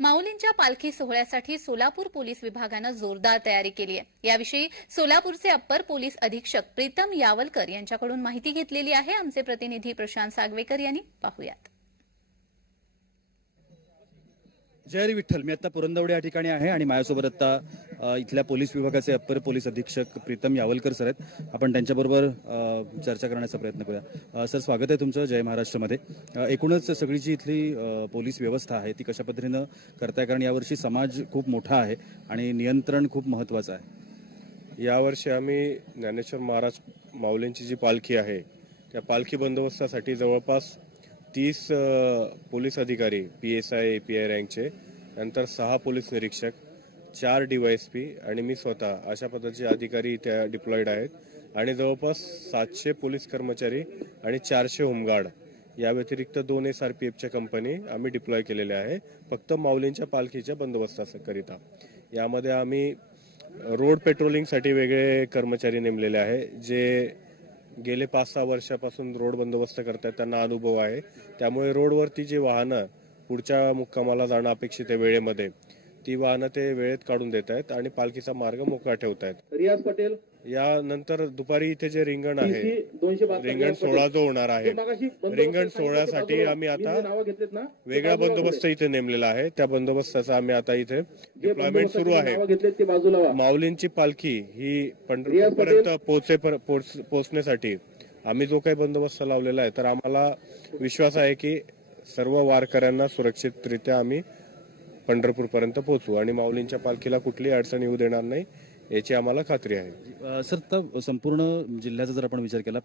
माऊलींच्या पालखी सोहळ्यासाठी सोलापूर पोलीस विभागानं जोरदार तयारी केली आहे। याविषयी सोलापूरचे अप्पर पोलीस अधीक्षक प्रीतम यावलकर यांच्याकडून माहिती घेतलेली आहे। आमचे प्रतिनिधी प्रशांत सागवेकर यांनी पाहूयात। जय हरी विठ्ठल। मी आता पुरंदवडे या ठिकाणी आहे आणि माझ्यासोबत आता इथल्या पोलीस विभागाचे अप्पर पोलीस अधीक्षक प्रीतम यावलकर सर आहेत। आपण त्यांच्याबरोबर चर्चा करण्याचा प्रयत्न करूया। सर, स्वागत आहे तुमचं जय महाराष्ट्रमध्ये। एकूणच सगळी जी इथली पोलीस व्यवस्था आहे ती कशा पद्धतीनं करताय, कारण यावर्षी समाज खूप मोठा आहे आणि नियंत्रण खूप महत्त्वाचं आहे। यावर्षी आम्ही ज्ञानेश्वर महाराज माऊलींची जी पालखी आहे त्या पालखी बंदोबस्तासाठी जवळपास 30 पोलीस अधिकारी PSI API रँकचे, नंतर 6 पोलीस निरीक्षक, 4 DYSP आणि मी स्वतः अशा पद्धतीचे अधिकारी त्या डिप्लॉईड आहेत आणि जवळपास 700 पोलीस कर्मचारी आणि 400 होमगार्ड या व्यतिरिक्त 2 SRPFच्या कंपनी आम्ही डिप्लॉय केलेल्या आहे फक्त माऊलींच्या पालखीच्या बंदोबस्ताकरिता। यामध्ये आम्ही रोड पेट्रोलिंगसाठी वेगळे कर्मचारी नेमलेले आहे जे गेले 5-6 वर्षापासून रोड बंदोबस्त करतात, त्यांना अनुभव आहे। त्यामुळे रोडवरती जी वाहनं पुढच्या मुक्कामाला जाणं अपेक्षित आहे वेळेमध्ये, ती वाहनं ते वेळेत काढून देत आहेत आणि पालखीचा मार्ग मोकळा ठेवत आहेत। रियाज पटेल यानंतर दुपारी इथे जे रिंगण आहे, रिंगण सोहळा जो होणार आहे, रिंगण सोहळ्यासाठी आम्ही आता वेगळा बंदोबस्त इथे नेमलेला आहे। त्या बंदोबस्ताचा आम्ही आता इथे डिप्लॉयमेंट सुरू आहे। माऊलींची पालखी ही पंढरपूरपर्यंत पोहोचण्यासाठी आम्ही जो काही बंदोबस्त लावलेला आहे तर आम्हाला विश्वास आहे की सर्व वारकऱ्यांना सुरक्षितरित्या आम्ही पंढरपूरपर्यंत पोहोचू आणि माऊलींच्या पालखीला कुठलीही अडचण येऊ देणार नाही याची आम्हाला खात्री आहे। सर, तर संपूर्ण जिल्ह्याचा जर आपण विचार केला,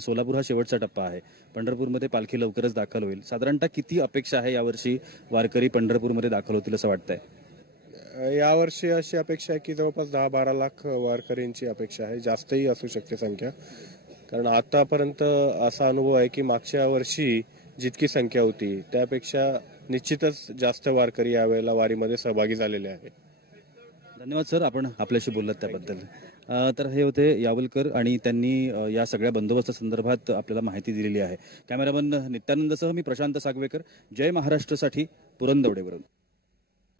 सोलापूर हा शेवटचा टप्पा आहे। पंढरपूरमध्ये पालखी लवकरच दाखल होईल। साधारणतः किती अपेक्षा आहे यावर्षी वारकरी पंढरपूरमध्ये दाखल होतील असं वाटतंय? यावर्षी अशी अपेक्षा आहे की जवळपास 10-12 लाख वारकऱ्यांची अपेक्षा आहे, जास्तही असू शकते संख्या, कारण आतापर्यंत असा अनुभव आहे की मागच्या वर्षी जितकी संख्या होती त्यापेक्षा निश्चितच जास्त वारकरी यावेळेला वारीमध्ये सहभागी झालेले आहेत। धन्यवाद सर, आपण आपल्याशी बोललात त्याबद्दल। तर हे होते यावलकर आणि त्यांनी या सगळ्या बंदोबस्त संदर्भात आपल्याला माहिती दिलेली आहे। कॅमेरामन नित्यानंदसह मी प्रशांत सागवेकर, जय महाराष्ट्रसाठी पुरंदवडेवरून।